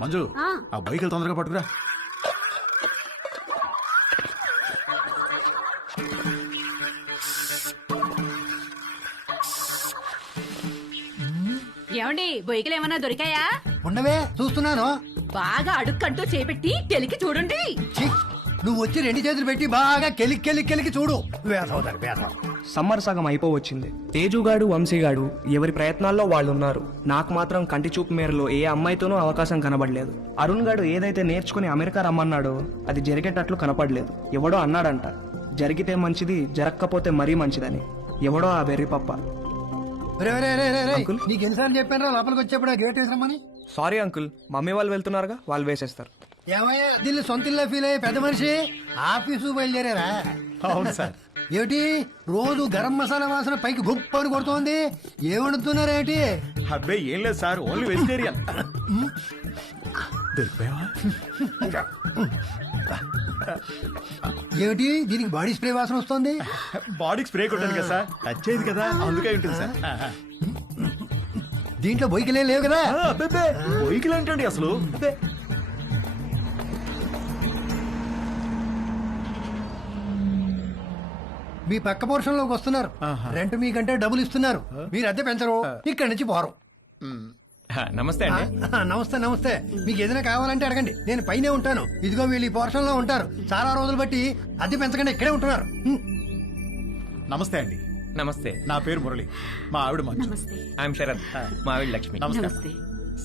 మంజు ఆ బైక్ తొందరగా పట్టుకురా. ఏమండి బొయ్యకలు ఏమన్నా దొరికాయా? ఉండవే చూస్తున్నాను. బాగా అడుక్కంటూ చేపెట్టి కెలికి చూడండి. నువ్వు వచ్చి 2 చేతులు పెట్టి బాగా కెలికి చూడు. వేసవుతారు వేసవ. సమ్మర్ సగం అయిపోవచ్చింది. తేజుగాడు వంశీగాడు ఎవరి ప్రయత్నాల్లో వాళ్ళున్నారు. నాకు మాత్రం కంటి చూపు మేరలో ఏ అమ్మాయితోనూ అవకాశం కనబడలేదు. అరుణ్ గాడు ఏదైతే నేర్చుకుని అమెరికా రమ్మన్నాడో అది జరిగేటట్లు కనపడలేదు. ఎవడో అన్నాడంట, జరిగితే మంచిది, జరగకపోతే మరీ మంచిదని. ఎవడో ఆ వెర్రి పప్ప. నీకు ఎన్నిసార్లు చెప్పాను లోపలికి వచ్చేప్పుడు గేట్ వేసామని. సారీ అంకుల్, మమ్మీ వాళ్ళు వెళ్తున్నారుగా, వాళ్ళు వేసేస్తారు. ఏమయ్యా దీన్ని సొంత ఇల్లు ఫీల్ అయ్యే పెద్ద మనిషి ఆఫీసు బయలుదేరారా? అవును సార్. ఏమిటి రోజు గరం మసాలా వాసన పైకి గుప్పని కొడుతోంది? ఏమడుతున్నారేటి? అబ్బాయి ఏం లేదు సార్, ఓన్లీ వెజిటేరియన్. దొరికిపోయావా? ఏమిటి దీనికి బాడీ స్ప్రే వాసన వస్తుంది? బాడీకి స్ప్రే కొట్టాను కదా సార్, టచ్ అయ్యింది కదా అందుకే ఉంటుంది సార్. దీంట్లో బొయ్యికలే లేవు కదా? బొయ్యికలు ఏంటండి అసలు? మీ పక్క పోర్షన్ లోకి వస్తున్నారు. రెంట్ మీకంటే డబ్బులు ఇస్తున్నారు. మీరు అద్దె పెంచరు, ఇక్కడి నుంచి పోరు. నమస్తే అండి. నమస్తే నమస్తే. మీకు ఏదైనా కావాలంటే అడగండి, నేను పైనే ఉంటాను. ఇదిగో వీళ్ళు ఈ పోర్షన్ లో ఉంటారు. చాలా రోజులు బట్టి అద్దె పెంచకుండా ఇక్కడే ఉంటున్నారు. నమస్తే అండి. నమస్తే. నా పేరు మురళి, మా ఆవిడ మంజు. ఐఎమ్ శరత్, మా ఆవిడ లక్ష్మి. నమస్తే.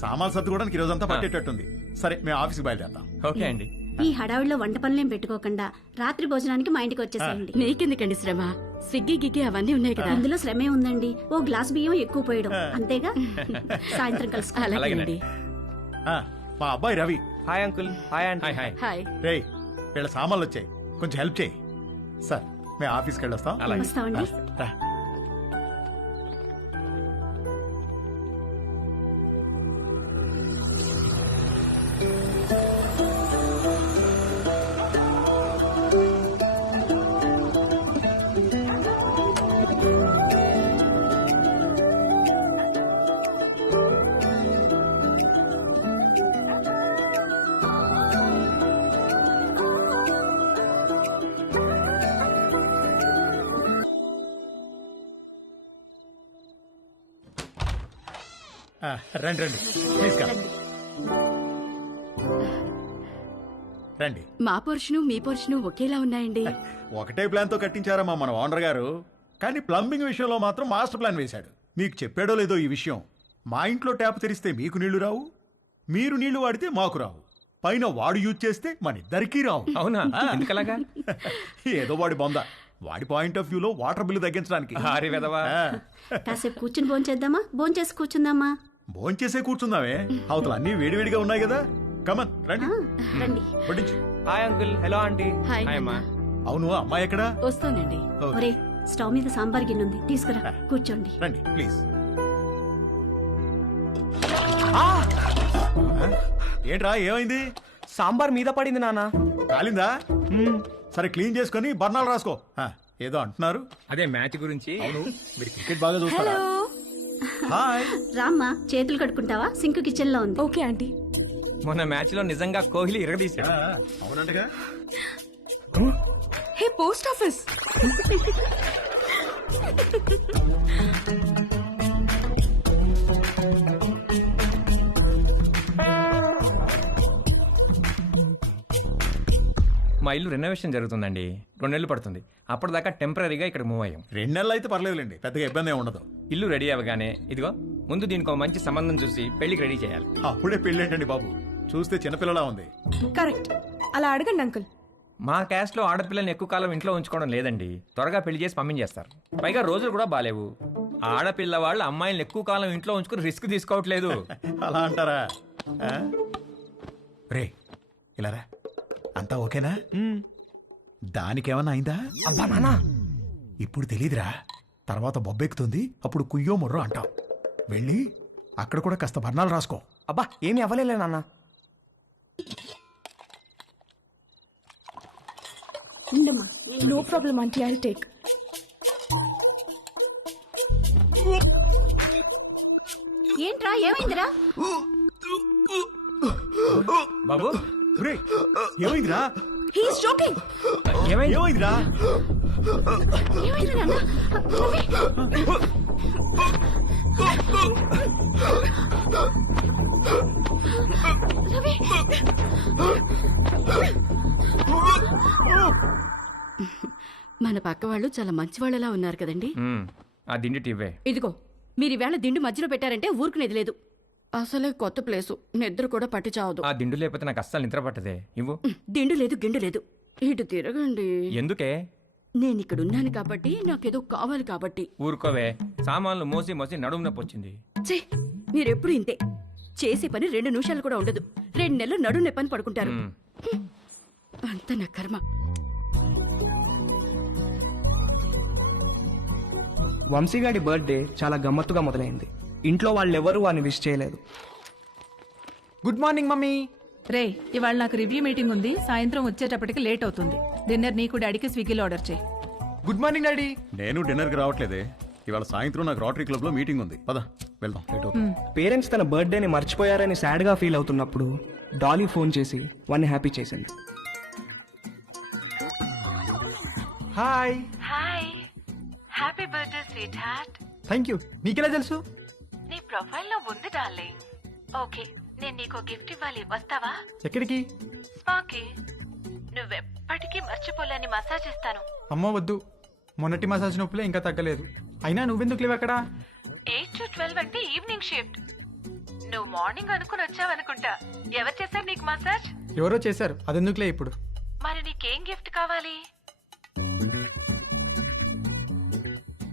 సామాన్లు సర్దుకోవడానికి ఈ రోజంతా పట్టేటట్టుంది. సరే మేము ఆఫీస్కి బయలుదేరుతాం. ఓకే అండి. ఈ హడావిడిలో వంట పనులేం పెట్టుకోకుండా రాత్రి భోజనానికి మా ఇంటికి వచ్చేసేయండి. నీకెందుకండి శ్రమ? స్విగ్గీ గిగ్గి అవన్నీ ఉన్నాయి కదా. అందులో శ్రమే ఉందండి. ఓ గ్లాస్ బియ్యం ఎక్కువ పోయడం అంతేగా. సాయంత్రం కలుసు. అలాగేనండి. మా అబ్బాయి Ravi. Hi uncle. Hi aunty. Hi. Hi. రే వీళ్ళ సామాన్లు వచ్చాయి, కొంచెం హెల్ప్ చేయి. సార్ మేము ఆఫీస్కి వెళ్ళొస్తాం. వస్తామండి. రా. రండి రండి ప్లీజ్ కమ్. రండి. మా పోర్షను మీ పోర్షను ఒకేలా ఉన్నాయండి. ఒకటే ప్లాన్ తో కట్టించారమ్మా మన ఓనర్ గారు, కానీ ప్లంబింగ్ విషయంలో మాత్రం మాస్టర్ ప్లాన్ వేశాడు. మీకు చెప్పాడో లేదో ఈ విషయం, మా ఇంట్లో ట్యాప్ తెరిస్తే మీకు నీళ్లు రావు, మీరు నీళ్లు వాడితే మాకు రావు, పైన వాడు యూజ్ చేస్తే మన ఇద్దరికీ రావు. అవునా? ఎందుకలాగా? ఏదో వాడి బొంద, వాడి పాయింట్ ఆఫ్ వ్యూలో వాటర్ బిల్లు తగ్గించడానికి. కాసేపు కూర్చుని భోంచేద్దామా? భోంచేసి కూర్చుందామా? భోంచేసే కూర్చుందామే, అవతల అన్ని వేడివేడిగా ఉన్నాయి కదా. కమన్ రండి రండి. వడ్డించు. Hi uncle. Hello aunty. Hi. Hi అమ్మా. అవును అమ్మాయి ఎక్కడా? వస్తోందండి. ఒరే స్టవ్ మీద సాంబార్ గిన్నె ఉంది, తీసుకురా. కూర్చోండి. రండి ప్లీజ్. ఏంట్రా ఏమైంది? సాంబార్ మీద పడింది నాన్న. కాలిందా? సరే క్లీన్ చేసుకొని బర్ణాలు రాసుకో. ఏదో అంటున్నారు. అదే మ్యాచ్ గురించి. అవును మీరు క్రికెట్ బాగా చూస్తారా? హాయ్. రామ్మా, చేతులు కడుక్కుంటావా? సింక్ కిచెన్ లో ఉంది. Okay aunty. మొన్న మ్యాచ్ లో నిజంగా కోహ్లీ ఇరగదీశాడు. అవునంటగా. Hey post office. మా ఇల్లు రెనోవేషన్ జరుగుతుందండి, 2 నెలలు పడుతుంది. అప్పటిదాకా టెంపరీగా ఇక్కడ మూవ్ అయ్యాం. 2 నెలలు అయితే పర్లేదులేండి, పెద్దగా ఇబ్బంది ఉండదు. ఇల్లు రెడీ అవ్వగానే ఇదిగో ముందు దీనికి మంచి సంబంధం చూసి పెళ్లికి రెడీ చేయాలి. అప్పుడే పెళ్ళేంటండి బాబు, చూస్తే చిన్నపిల్లలా ఉంది. కరెక్ట్, అలా అడగండి అంకుల్. మా క్యాస్ట్ లో ఆడపిల్లని ఎక్కువ కాలం ఇంట్లో ఉంచుకోవడం లేదండి, త్వరగా పెళ్లి చేసి పంపించేస్తారు. పైగా రోజులు కూడా బాలేవు. ఆడపిల్ల వాళ్ళు అమ్మాయిలను ఎక్కువ కాలం ఇంట్లో ఉంచుకుని రిస్క్ తీసుకోవట్లేదు. అలా అంటారా? రే ఇలా రా, అంతా ఓకేనా? దానికేమన్నా అయిందా? అబ్బా నాన్న, ఇప్పుడు తెలీదురా, తర్వాత బొబ్బెక్కుతుంది, అప్పుడు కుయ్యో మొర్రో అంటాం. వెళ్ళి అక్కడ కూడా కాస్త బర్ణాలు రాసుకో. అబ్బా ఏమీ అవ్వలేలే నాన్న. No problem aunty, I take. ఏంట్రా ఏమైందిరా? బాబు ఒరేయ్, ఏమైందిరా? He's joking. ఏమైంది? ఏమైందిరా? ఏమైంది నాన్న? రవి! మన పక్క వాళ్ళు చాలా మంచి వాళ్ళలా ఉన్నారు కదండి. ఆ దిండి టివ్వే. ఇదిగో మీరు ఈవేళ దిండు మధ్యలో పెట్టారంటే ఊరుకునేది లేదు. అసలే కొత్త ప్లేసు, నిద్ర కూడా పట్టి చావదు. ఆ దిండు లేకపోతే నాకు అస్సలు నిద్ర పట్టదే. ఇవ్వు. దిండు లేదు గిండు లేదు. ఇటు తిరగండి. ఎందుకే? నేను ఇక్కడ ఉన్నాను కాబట్టి నాకేదో కావాలి కాబట్టి. ఊరుకోవే, సామాన్లు మోసి మోసి నడుము నొప్పి వచ్చింది. ఛే, మీరెప్పుడు ఇంతే. చేసే పని 2 నిమిషాలు కూడా ఉండదు. 2 నెలలు నడుము నొప్పని పడుకుంటారు. మ్. అంత నా కర్మ. వంశీగాడి బర్త్డే చాలా గమ్మత్తుగా మొదలైంది. ఇంట్లో వాళ్ళెవరూ వాడిని విష్ చేయలేదు. Good morning mummy. రే, ఇవాళ నాకు రివ్యూ మీటింగ్ ఉంది. సాయంత్రం వచ్చేటప్పటికి లేట్ అవుతుంది. డిన్నర్ నీకు డాడీకి స్విగ్గీలో ఆర్డర్ చేయి. Good morning daddy. నేను డిన్నర్కి రావట్లేదే. ఇవాళ సాయంత్రం నాకు రోటరీ క్లబ్ లో మీటింగ్ ఉంది. పద వెళ్దాం. లేట్ అవుతుంది. పేరెంట్స్ తన బర్త్డేని మర్చిపోయారని సాడ్గా ఫీల్ అవుతున్నప్పుడు డాలీ ఫోన్ చేసి వాడిని హ్యాపీ చేసింది. Hi. Hi, happy birthday sweet heart. Thank you. మీకెలా తెలుసు? నీ ప్రొఫైల్లో ఉంది డార్లింగ్. ఓకే, నేను నీకు గిఫ్ట్ ఇవ్వాలి, వస్తావా? ఎక్కడికి? స్పాకి. నువ్వెప్పటికీ మర్చిపోలేని మసాజ్ ఇస్తాను. అమ్మో వద్దు, మొన్నటి మసాజ్ నొప్పులే ఇంకా తగ్గలేదు. అయినా నువ్వెందుకు లేవు అక్కడ? 8 to 12 అంటే ఈవినింగ్ షిఫ్ట్. నువ్వు మార్నింగ్ అనుకుని వచ్చావనుకుంటా. ఎవరు చేశారు నీకు మసాజ్? ఎవరో చేశారు, అదెందుకులే ఇప్పుడు. మరి నీకేం గిఫ్ట్ కావాలి?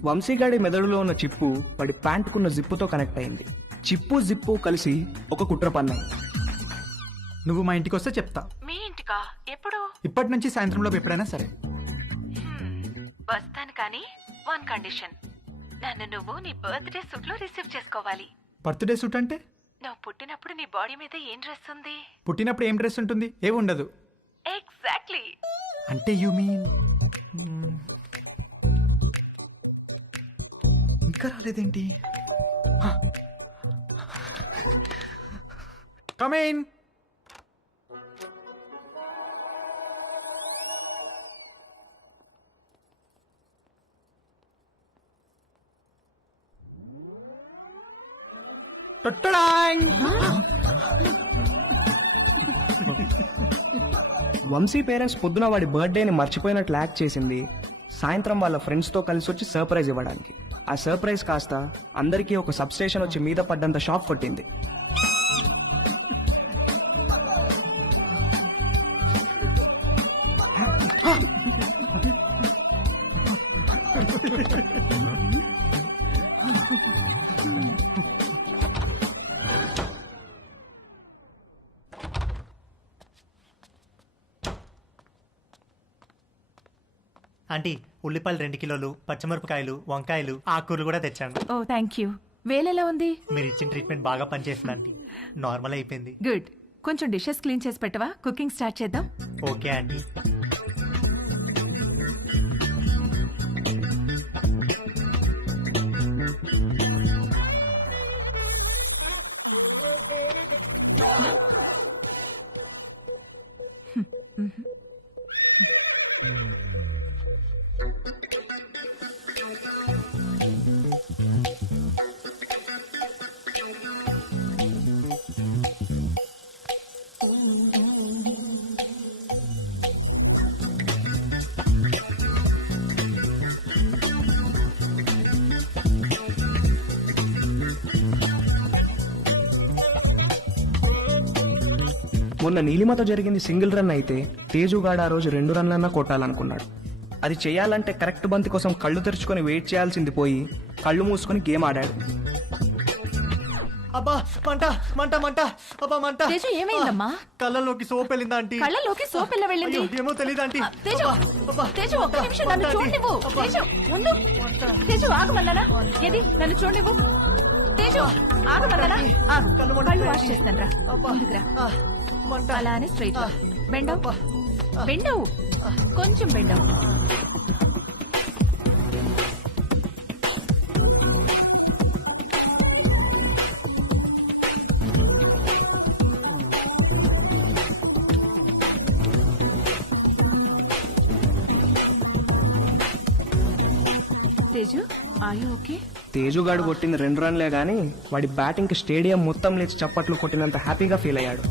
వంశీగాడి మెదడులో ఉన్న చిప్పు వాడి ప్యాంటుకున్న జిప్పుతో కనెక్ట్ అయింది. చిప్పు జిప్పు కలిసి ఒక కుట్ర పన్నాయి. నువ్వు మా ఇంటికి వస్తే చెప్తా. మీ ఇంటికా? ఎప్పుడు? ఇప్పటి నుంచి సాయంత్రంలో ఎప్పుడైనా సరే. వస్తాను, కానీ 1 కండిషన్. నన్ను నువ్వు నీ బర్త్డే సూట్ లో రిసీవ్ చేసుకోవాలి. బర్త్డే సూట్ అంటే? నువ్వు పుట్టినప్పుడు నీ బాడీ మీద ఏం డ్రెస్ ఉంది? పుట్టినప్పుడు ఏం డ్రెస్ ఉంటుంది? ఏమి ఉండదు. ఎగ్జాక్ట్లీ. అంటే యు మీన్ ఇంకా రాలేదేంటి? Come in. వంశీ పేరెంట్స్ పొద్దున వాడి బర్త్డేని మర్చిపోయినట్లు యాక్ట్ చేసింది సాయంత్రం వాళ్ళ ఫ్రెండ్స్తో కలిసి వచ్చి సర్ప్రైజ్ ఇవ్వడానికి. ఆ సర్ప్రైజ్ కాస్త అందరికీ ఒక సబ్స్టేషన్ వచ్చి మీద పడ్డంత షాక్ కొట్టింది. ఆంటీ, ఉల్లిపాయలు 2 కిలోలు, పచ్చిమిరపకాయలు, వంకాయలు, ఆకుకూరలు కూడా తెచ్చాను. ఓ థ్యాంక్ యూ. వేలెలా ఉంది? మీరు ఇచ్చిన ట్రీట్మెంట్ బాగా పనిచేసింది ఆంటీ. నార్మల్ అయిపోయింది. గుడ్. కొంచెం డిషెస్ క్లీన్ చేసి పెట్టవా? కుకింగ్ స్టార్ట్ చేద్దాం. Okay aunty. మొన్న నీలిమతో జరిగింది సింగిల్ రన్ అయితే తేజుగాడు ఆ రోజు 2 రన్లన్నా కొట్టాలనుకున్నాడు. అది చేయాలంటే కరెక్ట్ బంతి కోసం కళ్ళు తెరుచుకొని వెయిట్ చేయాల్సింది పోయి కళ్ళు మూసుకొని గేమ్ ఆడాడు. అబ్బా మంట మంట మంట, అబ్బా మంట. తేజు, ఏమైందమ్మా? కళ్ళలోకి సోప్ వెళ్ళిందా ఆంటీ? కళ్ళలోకి సోప్ ఎలా వెళ్ళింది? అయ్యో, ఏమో తెలియదు ఆంటీ. తేజు, తేజు ఒక్క నిమిషం నన్ను చూడనివ్వు. తేజు ఉండు. తేజు ఆగమన్నానా? ఏది నన్ను చూడనివ్వు. తేజు ఆగమన్నానా? ఆగు. కళ్ళు వాష్ చేస్తాను రా. ముందుకురా. అలా అని స్ట్రైట్ బెండవు. బెండవు, కొంచెం బెండవు. తేజు ఆయు ఓకే తేజుగాడు కొట్టింది 2 రన్లే గానీ వాడి బ్యాటింగ్కి స్టేడియం మొత్తం లేచి చప్పట్లు కొట్టినంత హ్యాపీగా ఫీల్ అయ్యాడు.